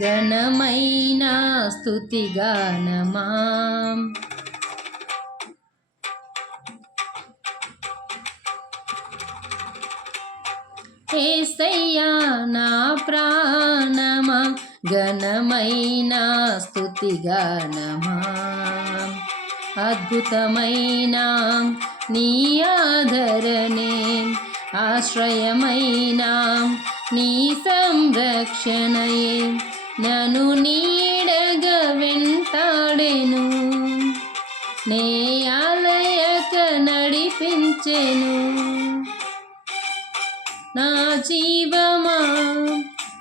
ఘనమైన స్తుతిగానమా యేసయ్యా నా ప్రాణమా ఘనమైన స్తుతిగానమా అద్భుతమైన నీ ఆదరణే ఆశ్రయమైన నీ సంరక్షణయే నన్ను నీడగా వెంటాడెను నే ఆలయక నడిపించెను నా జీవమా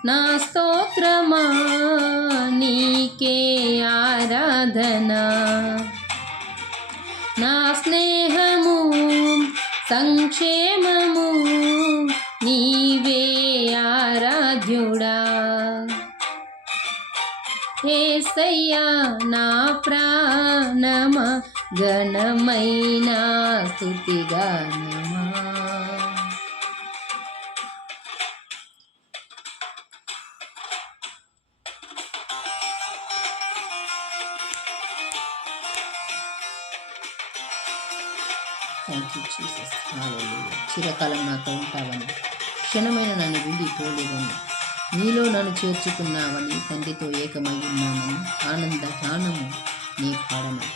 నా స్తోత్రమా నీకే ఆరాధన నా స్నేహము సంక్షేమము నీవే ఆరాధ్యుడా యేసయ్యా నా ప్రాణమా ఘనమైన స్తుతిగానమా థ్యాంక్ యూ జీసస్. హల్లెలూయా. చిరకాలం నాతో ఉంటావని, క్షణమైన నన్ను విడిపోలేదని, నీలో నన్ను చేర్చుకున్నావని, తండ్రితో ఏకమై ఉన్నామని ఆనంద గానము నీ పాడను.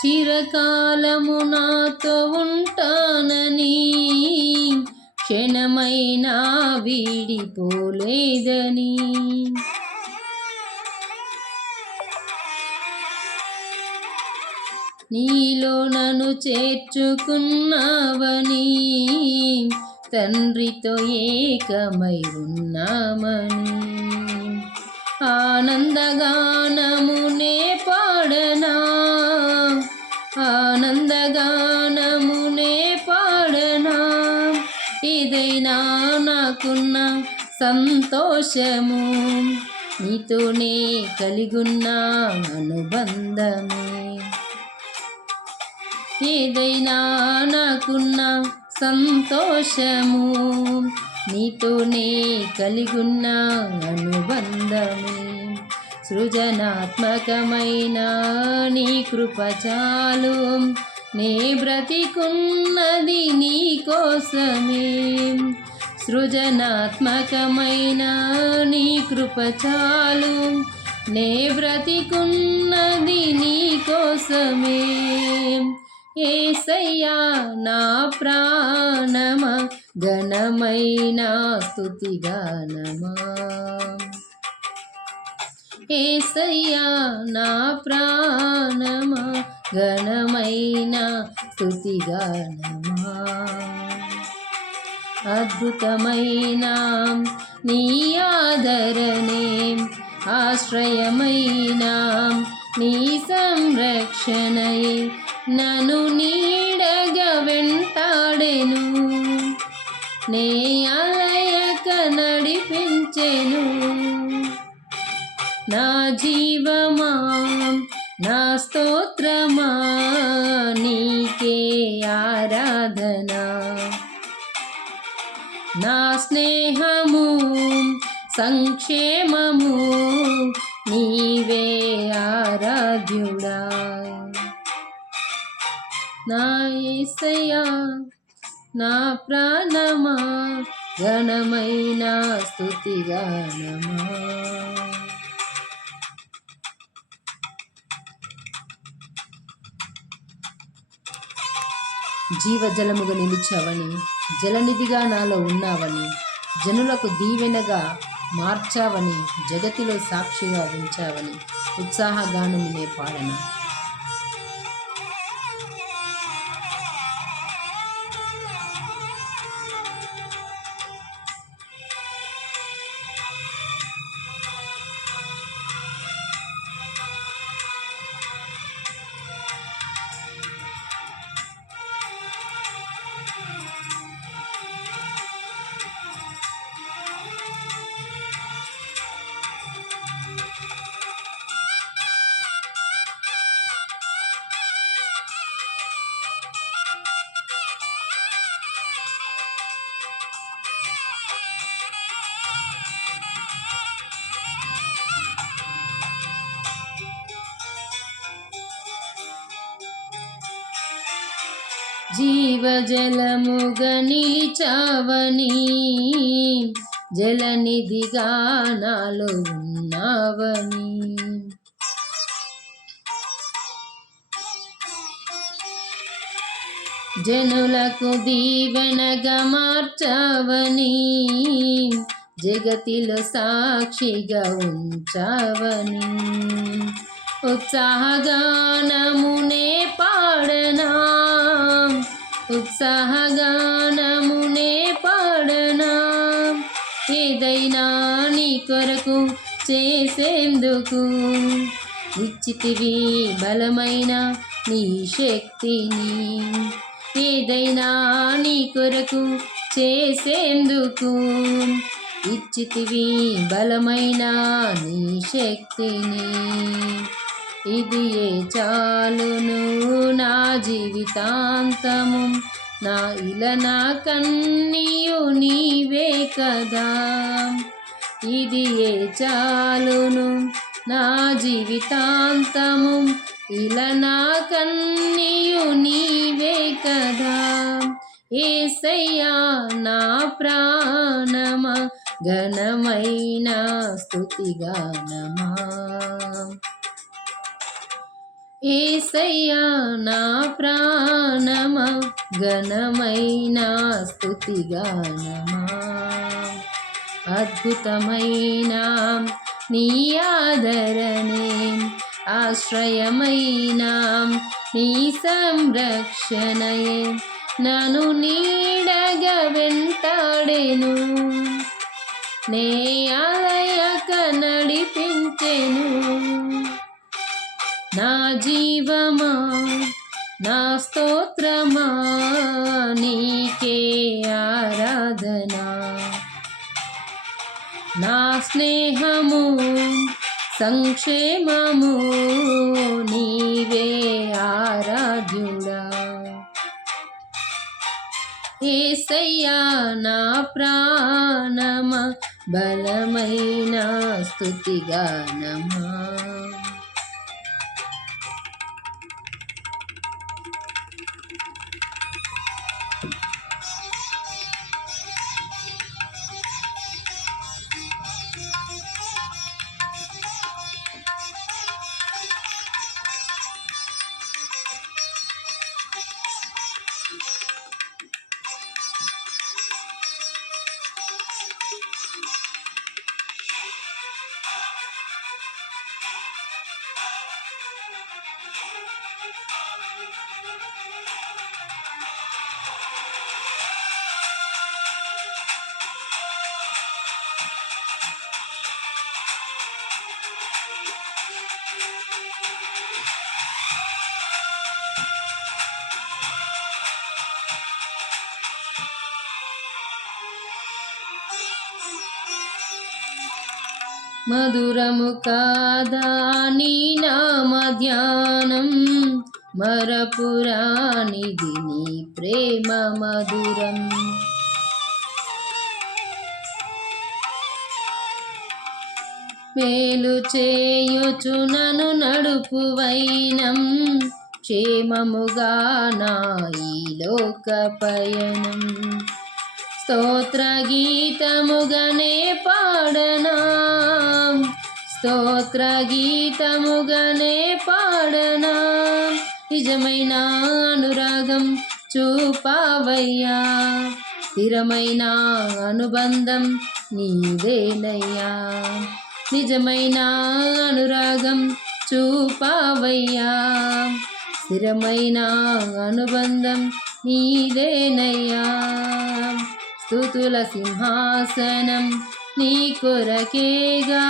చిరకాలము నాతో ఉంటానని, క్షణమైనా వీడిపోలేదని, నీలో నన్ను చేర్చుకున్నావని, తండ్రితో ఏకమై ఉన్నామని ఆనందగానమునే పాడనా, ఆనందగానమునే పాడనా, ఇదైనా నాకున్న సంతోషము, నీతోనే కలిగున్న అనుబంధమే, ఏదైనా నాకున్న సంతోషము, నీతోనే కలిగున్న అనుబంధమే, సృజనాత్మకమైన నీ కృప చాలు, నే బ్రతికున్నది నీ కోసమే, సృజనాత్మకమైన నీ కృప చాలు, నే బ్రతికున్నది నీ కోసమే, యేసయ్యా నా ప్రాణమా ఘనమైన స్తుతిగానమా, యేసయ్యా నా ప్రాణమా ఘనమైన స్తుతిగానమా, అద్భుతమైన నీ ఆదరణే ఆశ్రయమైన నీ సంరక్షణయే నన్ను నీడగా వెంటాడెను, నే అలయక నడిపించెను, నా జీవమా నా స్తోత్రమా నీకే ఆరాధన, నా స్నేహము సంక్షేమము నీవే ఆరాధ్యుడా, నా యేసయ్యా నా ప్రాణమా ఘనమైన స్తుతిగానమా. జీవజలముగా నిలిచావని, జలనిధిగా నాలో ఉన్నావని, జనులకు దీవెనగా మార్చావని, జగతిలో సాక్షిగా ఉంచావని ఉత్సాహగానమునే పాడన. జీవజలముగా నిలిచావని, జలనిధిగా నాలో ఉన్నావని, జనులకు దీవెనగా మార్చావని, జగతిలో సాక్షిగా ఉంచావని, ఉత్సాహగానమునే పాడనా, ఉత్సాహగానమునే పాడనా, ఏదైనా నీ కొరకు చేసేందుకు ఇచ్చితివి బలమైన నీ శక్తిని, ఏదైనా నీ కొరకు చేసేందుకు ఇచ్చితివి బలమైన నీ శక్తిని, ఇది ఏ చాలును నా జీవితాంతము, నా నా కన్నీయు నీవే కదా, ఇది ఏ చాలును నా జీవితాంతము, నా కన్నీయు నీవే కదా, యేసయ్యా నా ప్రాణమా ఘనమైన స్తుతిగానమా, యేసయ్యా నా ప్రాణమా ఘనమైన స్తుతిగానమా, అద్భుతమైన నీ ఆదరణే, ఆశ్రయమైన నీ సంరక్షణయే నన్ను నీడగా వెంటాడెను, నే అలయక నడిపించెను, నా జీవమా నా స్తోత్రమా నీకే ఆరాధన, నా స్నేహము సంక్షేమము నీవే ఆరాధ్యుడా, యేసయ్యా నా ప్రాణమా బలమైన స్తుతిగానమా, మధురము కాదా నీ నామ ధ్యానం, మరపురానిది నీ ప్రేమ మధురం, మేలు చేయుచు నన్ను నడుపువైనం, క్షేమముగా నా ఈ లోక పయనం, స్తోత్ర గీతముగనే పాడనా, స్తోత్ర గీతముగనే పాడనా, నిజమైన అనురాగం చూపావయ్యా, స్థిరమైన అనుబంధం నీదేనయ్యా, నిజమైన అనురాగం చూపావయ్యా, స్థిరమైన అనుబంధం నీదేనయ్యా, స్తుతుల సింహాసనం నీ కొరకేగా,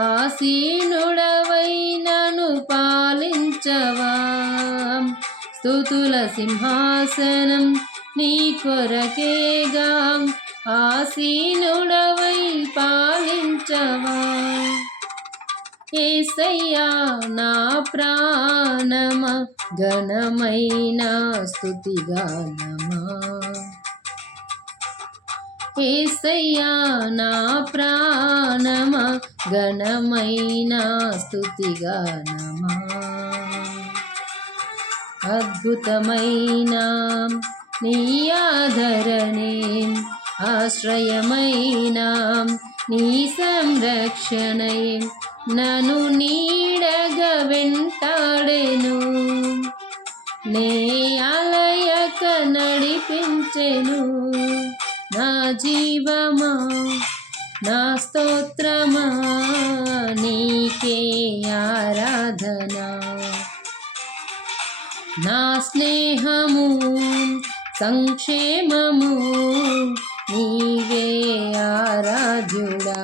ఆసీనుడవై నన్ను పాలించవా, స్తుతుల సింహాసనం నీ కొరకేగా, ఆసీనుడవై పాలించవా, యేసయ్యా నా ప్రాణమా ఘనమైన స్తుతిగానమా, యేసయ్యా నా ప్రాణమా ఘనమైన స్తుతిగానమా, అద్భుతమైన నీ ఆదరణే ఆశ్రయమైన నీ సంరక్షణయే నన్ను నీడగా వెంటాడెను నే అలయక నడిపించెను నా జీవమా నా స్తోత్రమా నీకే ఆరాధన నా స్నేహము సంక్షేమము నీవే ఆరాధ్యుడా